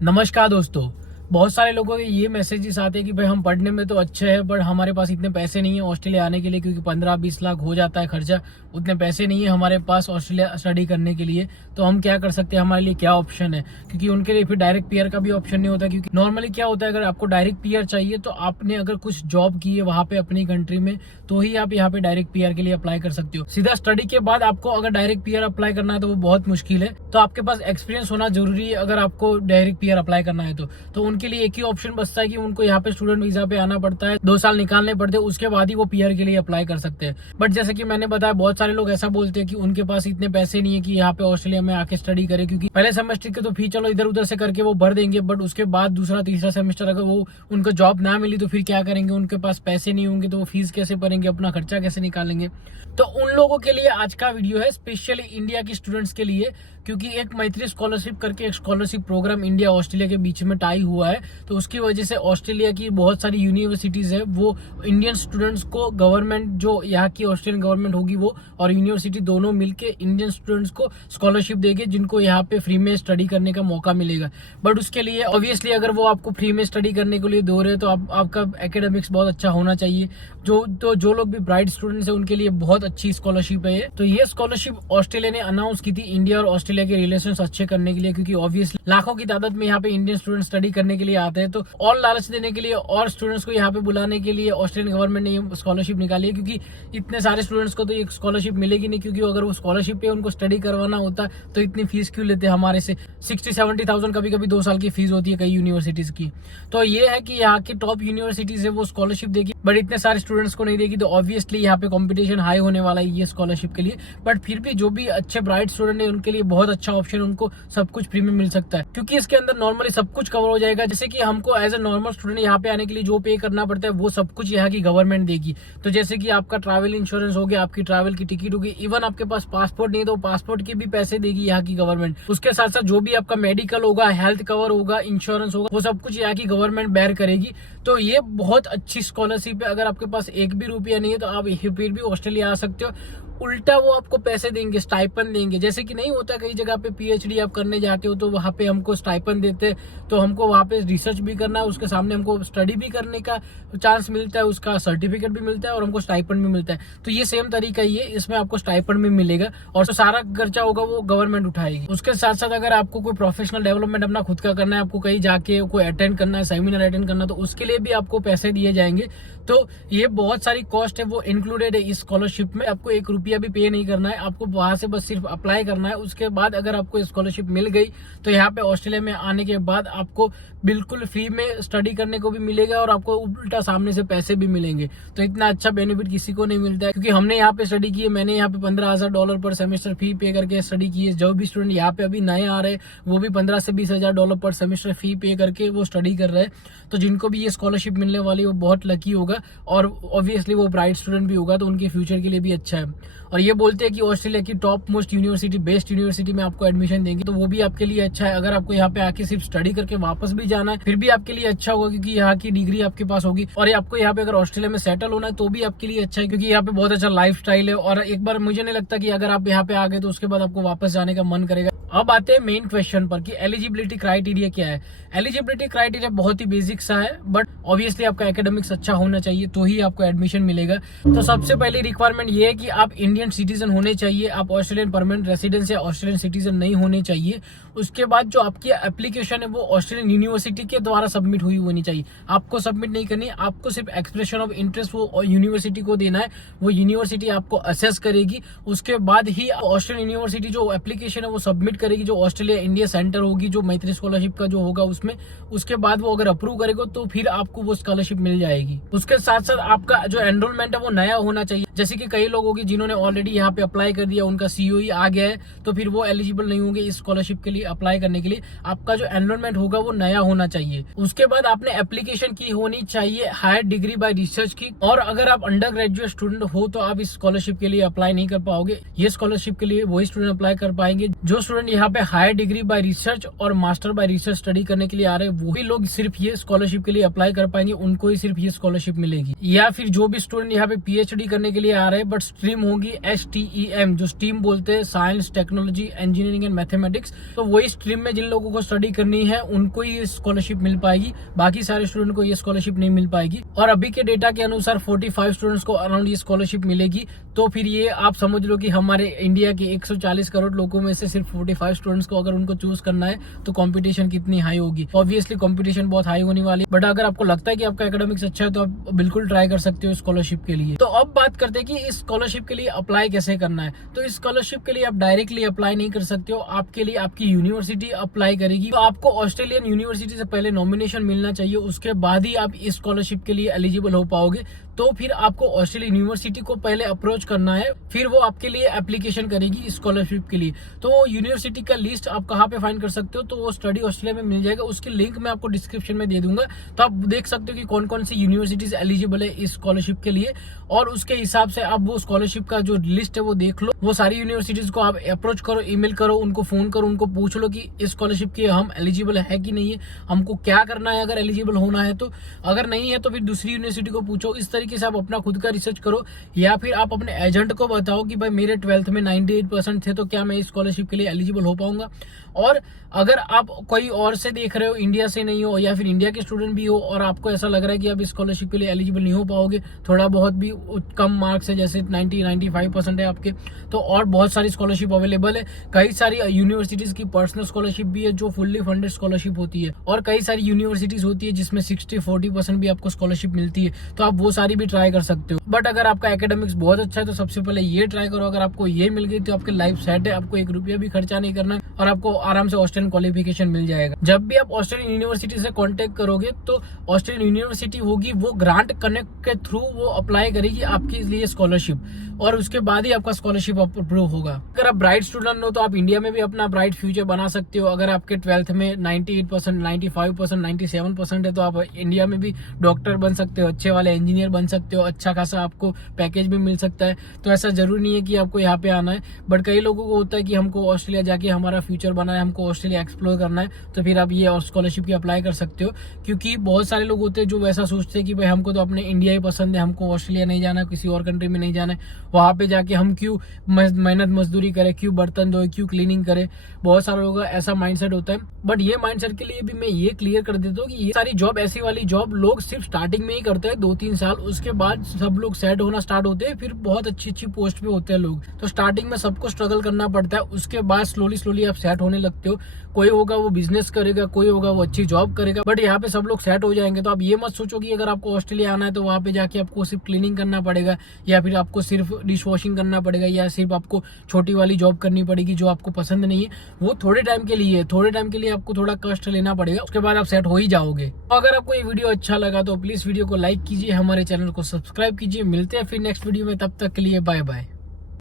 नमस्कार दोस्तों। बहुत सारे लोगों के ये मैसेजेस आते हैं कि भाई हम पढ़ने में तो अच्छे हैं बट हमारे पास इतने पैसे नहीं है ऑस्ट्रेलिया आने के लिए, क्योंकि 15-20 लाख हो जाता है खर्चा। उतने पैसे नहीं है हमारे पास ऑस्ट्रेलिया स्टडी करने के लिए। तो हम क्या कर सकते हैं, हमारे लिए क्या ऑप्शन है? क्योंकि उनके लिए फिर डायरेक्ट पीआर का भी ऑप्शन नहीं होता। क्योंकि नॉर्मली क्या होता है, अगर आपको डायरेक्ट पीआर चाहिए तो आपने अगर कुछ जॉब की है वहां पे अपनी कंट्री में, तो ही आप यहाँ पे डायरेक्ट पीआर के लिए अप्लाई कर सकते हो। सीधा स्टडी के बाद आपको अगर डायरेक्ट पीआर अप्लाई करना है तो वो बहुत मुश्किल है। तो आपके पास एक्सपीरियंस होना जरूरी है अगर आपको डायरेक्ट पीआर अप्लाई करना है तो उनके लिए एक ही ऑप्शन बचता है कि उनको यहाँ पे स्टूडेंट वीजा पे आना पड़ता है, 2 साल निकालने पड़ते हैं, उसके बाद ही वो पीआर के लिए अप्लाई कर सकते हैं। बट जैसे कि मैंने बताया, बहुत सारे लोग ऐसा बोलते हैं कि उनके पास इतने पैसे नहीं है कि यहाँ पे ऑस्ट्रेलिया में आके स्टडी करे, क्योंकि पहले सेमेस्टर के तो फी चलो इधर उधर से करके वो भर देंगे, बट उसके बाद दूसरा तीसरा सेमेस्टर अगर वो उनको जॉब ना मिली तो फिर क्या करेंगे? उनके पास पैसे नहीं होंगे तो वो फीस कैसे भरेंगे, अपना खर्चा कैसे निकालेंगे? तो उन लोगों के लिए आज का वीडियो है, स्पेशली इंडिया की स्टूडेंट्स के लिए। क्योंकि एक मैत्री स्कॉलरशिप करके एक स्कॉलरशिप प्रोग्राम इंडिया ऑस्ट्रेलिया के बीच में टाई हुआ है, तो उसकी वजह से ऑस्ट्रेलिया की बहुत सारी यूनिवर्सिटीज है वो इंडियन स्टूडेंट्स को, गवर्नमेंट जो यहाँ की ऑस्ट्रेलियन गवर्नमेंट होगी वो और यूनिवर्सिटी दोनों मिलके इंडियन स्टूडेंट्स को स्कॉलरशिप देंगे, जिनको यहाँ पे फ्री में स्टडी करने का मौका मिलेगा। बट उसके लिए ऑब्वियसली अगर वो आपको फ्री में स्टडी करने के लिए दे रहे हैं तो आपका एकेडमिक्स बहुत अच्छा होना चाहिए। जो लोग भी ब्राइट स्टूडेंट्स है उनके लिए बहुत अच्छी स्कॉलरशिप है ये। तो ये स्कॉलरशिप ऑस्ट्रेलिया ने अनाउंस की थी इंडिया और ऑस्ट्रेलिया के रिलेशंस अच्छे करने के लिए, क्योंकि ऑब्वियसली लाखों की तादाद में यहाँ पे इंडियन स्टूडेंट स्टडी करने के लिए आते हैं। तो और लालच देने के लिए और स्टूडेंट्स को यहाँ पे बुलाने के लिए ऑस्ट्रेलियन गवर्नमेंट ने ये स्कॉलरशिप निकाली है। क्योंकि इतने सारे स्टूडेंट्स को तो ये स्कॉलरशिप मिलेगी नहीं, क्योंकि अगर वो स्कॉलरशिप पे उनको स्टडी करवाना होता तो इतनी फीस क्यों लेते हमारे से? 60-70,000 कभी कभी 2 साल की फीस होती है कई यूनिवर्सिटीज की। तो ये है कि यहाँ की टॉप यूनिवर्सिटीज है वो स्कॉलरशिप देगी, बट इतने सारे स्टूडेंट्स को नहीं देगी। तो ऑब्वियसली यहाँ पे कॉम्पिटिशन हाई होने वाला है ये स्कॉलरशिप के लिए। बट फिर भी जो भी अच्छे ब्राइट स्टूडेंट है उनके लिए बहुत अच्छा ऑप्शन, उनको सब कुछ फ्री में मिल सकता है, क्योंकि इसके अंदर नॉर्मली सब कुछ कवर हो जाएगा। जैसे कि हमको एज ए नॉर्मल स्टूडेंट यहाँ पे आने के लिए जो पे करना पड़ता है वो सब कुछ यहाँ की गवर्नमेंट देगी। तो जैसे कि आपका ट्रैवल इंश्योरेंस हो गया, आपकी ट्रैवल की टिकट होगी, इवन आपके पास पासपोर्ट नहीं है तो पासपोर्ट के भी पैसे देगी यहाँ की गवर्नमेंट। उसके साथ साथ जो भी आपका मेडिकल होगा, हेल्थ कवर होगा, इंश्योरेंस होगा, वो सब कुछ यहाँ की गवर्नमेंट बेयर करेगी। तो ये बहुत अच्छी स्कॉलरशिप है। अगर आपके पास एक भी रुपया नहीं है तो आप फिर भी ऑस्ट्रेलिया आ सकते हो। उल्टा वो आपको पैसे देंगे, स्टाइपन देंगे। जैसे कि नहीं होता कई जगह पे पीएचडी आप करने जाते हो तो वहां पे हमको स्टाइपन देते हैं, तो हमको वहां पे रिसर्च भी करना है, उसके सामने हमको स्टडी भी करने का चांस मिलता है, उसका सर्टिफिकेट भी मिलता है और हमको स्टाइपन भी मिलता है। तो ये सेम तरीका ही है, इसमें आपको स्टाइपन भी मिलेगा और जो सारा खर्चा होगा वो गवर्नमेंट उठाएगी। उसके साथ साथ अगर आपको कोई प्रोफेशनल डेवलपमेंट अपना खुद का करना है, आपको कहीं जाके कोई अटेंड करना है, सेमिनार अटेंड करना है, तो उसके लिए भी आपको पैसे दिए जाएंगे। तो ये बहुत सारी कॉस्ट है वो इंक्लूडेड है इस स्कॉलरशिप में। आपको 1 रुपया भी पे नहीं करना है, आपको वहां से बस सिर्फ अप्लाई करना है। उसके बाद अगर आपको स्कॉलरशिप मिल गई तो यहाँ पे ऑस्ट्रेलिया में आने के बाद आपको बिल्कुल फ्री में स्टडी करने को भी मिलेगा और आपको उल्टा सामने से पैसे भी मिलेंगे। तो इतना अच्छा बेनिफिट किसी को नहीं मिलता है, क्योंकि हमने यहाँ पे स्टडी की है। मैंने यहाँ पे $15,000 पर सेमेस्टर फी पे करके स्टडी की है। जो भी स्टूडेंट यहाँ पे अभी नए आ रहे हैं वो भी $15,000 से $20,000 पर सेमेस्टर फी पे करके वो स्टडी कर रहे हैं। तो जिनको भी ये स्कॉलरशिप मिलने वाली है वो बहुत लकी होगा और ऑब्वियसली वो ब्राइट स्टूडेंट भी होगा, तो उनके फ्यूचर के लिए भी अच्छा है। और ये बोलते हैं कि ऑस्ट्रेलिया की top most university, best university में आपको एडमिशन देंगे, तो वो भी आपके लिए अच्छा है। अगर आपको यहाँ पे आके सिर्फ स्टडी करके वापस भी जाना है फिर भी आपके लिए अच्छा होगा, क्योंकि यहाँ की डिग्री आपके पास होगी। और आपको यहाँ पे अगर ऑस्ट्रेलिया में सेटल होना है तो भी आपके लिए अच्छा है, क्योंकि यहाँ पे बहुत अच्छा लाइफ स्टाइल है। और एक बार मुझे नहीं लगता कि अगर आप यहाँ पे आ गए तो उसके बाद आपको वापस जाने का मन करेगा। अब आते हैं मेन क्वेश्चन पर कि एलिजिबिलिटी क्राइटेरिया क्या है। एलिजिबिलिटी क्राइटेरिया बहुत ही बेसिक सा है, बट ऑब्वियसली आपका एकेडमिक्स अच्छा होना चाहिए तो ही आपको एडमिशन मिलेगा। तो सबसे पहली रिक्वायरमेंट ये है कि आप इंडियन सिटीजन होने चाहिए, आप ऑस्ट्रेलियन परमानेंट रेसिडेंस या ऑस्ट्रेलियन सिटीजन नहीं होने चाहिए। उसके बाद जो आपकी एप्लीकेशन है वो ऑस्ट्रेलियन यूनिवर्सिटी के द्वारा सबमिट हुई होनी चाहिए। आपको सबमिट नहीं करनी, आपको सिर्फ एक्सप्रेशन ऑफ इंटरेस्ट वो यूनिवर्सिटी को देना है। वो यूनिवर्सिटी आपको असेस करेगी, उसके बाद ही ऑस्ट्रेलियन यूनिवर्सिटी जो एप्लीकेशन है वो सबमिट करेगी, जो ऑस्ट्रेलिया इंडिया सेंटर होगी, जो मैत्री स्कॉलरशिप का जो होगा उसमें। उसके बाद वो अगर अप्रूव करेगा तो फिर आपको वो स्कॉलरशिप मिल जाएगी। उसके साथ साथ आपका जो एनरोलमेंट है वो नया होना चाहिए। जैसे कि कई लोग होंगे जिन्होंने ऑलरेडी यहाँ पे अप्लाई कर दिया, उनका सीओई आ गया है, तो फिर वो एलिजिबल नहीं होंगे इस स्कॉलरशिप के लिए अप्लाई करने के लिए। आपका जो एनरोलमेंट होगा वो नया होना चाहिए। उसके बाद आपने एप्लीकेशन की होनी चाहिए हायर डिग्री बाय रिसर्च की। और अगर आप अंडर ग्रेजुएट स्टूडेंट हो तो आप इस स्कॉलरशिप के लिए अप्लाई नहीं कर पाओगे। ये स्कॉलरशिप के लिए वही स्टूडेंट अप्लाई कर पाएंगे जो स्टूडेंट यहाँ पे हायर डिग्री बाय रिसर्च और मास्टर बाय रिसर्च स्टडी करने के लिए आ रहे हैं। वही लोग सिर्फ ये स्कॉलरशिप के लिए अप्लाई कर पाएंगे, उनको ही सिर्फ ये स्कॉलरशिप मिलेगी। या फिर जो भी स्टूडेंट यहाँ पे पीएचडी करने के लिए आ रहे हैं बट स्ट्रीम होगी STEM, जो स्ट्रीम बोलते हैं science, technology, engineering and mathematics, तो वही स्ट्रीम में जिन लोगों को स्टडी करनी है उनको ही स्कॉलरशिप मिल पाएगी, बाकी सारे स्टूडेंट को ये स्कॉलरशिप नहीं मिल पाएगी। और अभी के डेटा के अनुसार 45 स्टूडेंट्स को अराउंड ये स्कॉलरशिप मिलेगी। तो फिर ये आप समझ लो कि हमारे इंडिया के 140 करोड़ लोगों में से सिर्फ 45 स्टूडेंट्स को अगर उनको चूज करना है तो कंपटीशन कितनी हाई होगी। ऑब्वियसली कंपटीशन बहुत हाई होने वाली है, बट अगर आपको लगता है कि आपका एकेडमिक्स अच्छा है तो आप बिल्कुल ट्राई कर सकते हो स्कॉलरशिप के लिए। तो अब बात करते हैं कि इस स्कॉलरशिप के लिए अप्लाई कैसे करना है। तो इस स्कॉलरशिप के लिए आप डायरेक्टली अप्लाई नहीं कर सकते हो, आपके लिए आपकी यूनिवर्सिटी अप्लाई करेगी। तो आपको ऑस्ट्रेलियन यूनिवर्सिटी से पहले नॉमिनेशन मिलना चाहिए, उसके बाद ही आप इस स्कॉलरशिप के लिए एलिजिबल हो पाओगे। तो फिर आपको ऑस्ट्रेलियन यूनिवर्सिटी को पहले अप्रोच करना है, फिर वो आपके लिए एप्लीकेशन करेगी स्कॉलरशिप के लिए। तो यूनिवर्सिटी का लिस्ट आप कहाँ पे फाइंड कर सकते हो, तो वो स्टडी ऑस्ट्रेलिया में मिल जाएगा, उसकी लिंक मैं आपको डिस्क्रिप्शन में दे दूंगा। तो आप देख सकते हो कि कौन कौन सी यूनिवर्सिटीज एलिजिबल है इस स्कॉलरशिप के लिए, और उसके हिसाब से आप वो स्कॉलरशिप का जो लिस्ट है वो देख लो। वो सारी यूनिवर्सिटीज को आप अप्रोच करो, ईमेल करो, उनको फोन करो, उनको पूछ लो कि इस स्कॉलरशिप के हम एलिजिबल है कि नहीं है, हमको क्या करना है अगर एलिजिबल होना है तो, अगर नहीं है तो फिर दूसरी यूनिवर्सिटी को पूछो। इस तरीके से आप अपना खुद का रिसर्च करो, या फिर आप अपने एजेंट को बताओ कि भाई मेरे 12th में 98% थे तो क्या मैं इस स्कॉलरशिप के लिए एलिजिबल हो पाऊंगा। और अगर आप कोई और से देख रहे हो, इंडिया से नहीं हो या फिर इंडिया के स्टूडेंट भी हो, और आपको ऐसा लग रहा है कि आप इस स्कॉलरशिप के लिए एलिजिबल नहीं हो पाओगे, थोड़ा बहुत भी कम मार्क्स है, जैसे 90-95% है आपके, तो और बहुत सारी स्कॉलरशिप अवेलेबल है। कई सारी यूनिवर्सिटीज की पर्सनल स्कॉलरशिप भी है जो फुल्ली फंडेड स्कॉलरशिप होती है, और कई सारी यूनिवर्सिटीज होती है जिसमें 60-40% भी आपको स्कॉलरशिप मिलती है, तो आप वो सारी भी ट्राई कर सकते हो। बट अगर आपका एकेडमिक्स बहुत अच्छा है तो सबसे पहले ये ट्राई करो। अगर आपको ये मिल गई तो आपकी लाइफ सेट है, आपको 1 रुपया भी खर्चा नहीं करना है और आपको आराम से ऑस्ट्रेलियन क्वालिफिकेशन मिल जाएगा। जब भी आप ऑस्ट्रेलियन यूनिवर्सिटी से कांटेक्ट करोगे तो ऑस्ट्रेलियन यूनिवर्सिटी होगी, वो ग्रांट कनेक्ट के थ्रू वो अप्लाई करेगी आपके लिए स्कॉलरशिप, और उसके बाद ही आपका स्कॉलरशिप अप्रूव होगा। अगर आप ब्राइट स्टूडेंट हो तो आप इंडिया में भी अपना ब्राइट फ्यूचर बना सकते हो। अगर आपके 12th में 98%, 95%, 97% है तो आप इंडिया में भी डॉक्टर बन सकते हो, अच्छे वाले इंजीनियर बन सकते हो, अच्छा खासा आपको पैकेज भी मिल सकता है। तो ऐसा जरूरी नहीं है कि आपको यहाँ पे आना है, बट कई लोगों को होता है कि हमको ऑस्ट्रेलिया जाके हमारा फ्यूचर बनाना है, हमको ऑस्ट्रेलिया एक्सप्लोर करना है, तो फिर आप ये स्कॉलरशिप की अप्लाई कर सकते हो। क्योंकि बहुत सारे लोग होते हैं जो वैसा सोचते हैं कि भाई हमको तो अपने इंडिया ही पसंद है, हमको ऑस्ट्रेलिया नहीं जाना, किसी और कंट्री में नहीं जाना है, वहां पे जाके हम क्यों मेहनत मजदूरी करें, क्यों बर्तन धोए, क्यों क्लीनिंग करें। बहुत सारे लोगों का ऐसा माइंडसेट होता है, बट ये माइंडसेट के लिए भी मैं ये क्लियर कर देता हूँ कि ये सारी जॉब, ऐसी वाली जॉब लोग सिर्फ स्टार्टिंग में ही करते हैं 2-3 साल, उसके बाद सब लोग सेट होना स्टार्ट होते हैं, फिर बहुत अच्छी पोस्ट पे होते हैं लोग। तो स्टार्टिंग में सबको स्ट्रगल करना पड़ता है, उसके बाद स्लोली आप सेट होने लगते हो। कोई होगा वो बिजनेस करेगा, कोई होगा वो अच्छी जॉब करेगा, बट यहाँ पे सब लोग सेट हो जाएंगे। तो आप ये मत सोचो कि अगर आपको ऑस्ट्रेलिया आना है तो वहां पे जाके आपको सिर्फ क्लीनिंग करना पड़ेगा, या फिर आपको सिर्फ डिश वॉशिंग करना पड़ेगा, या सिर्फ आपको छोटी वाली जॉब करनी पड़ेगी जो आपको पसंद नहीं है। वो थोड़े टाइम के लिए है, थोड़े टाइम के लिए आपको थोड़ा कष्ट लेना पड़ेगा, उसके बाद आप सेट हो ही जाओगे। तो अगर आपको ये वीडियो अच्छा लगा तो प्लीज वीडियो को लाइक कीजिए, हमारे चैनल को सब्सक्राइब कीजिए। मिलते हैं फिर नेक्स्ट वीडियो में, तब तक के लिए बाय बाय।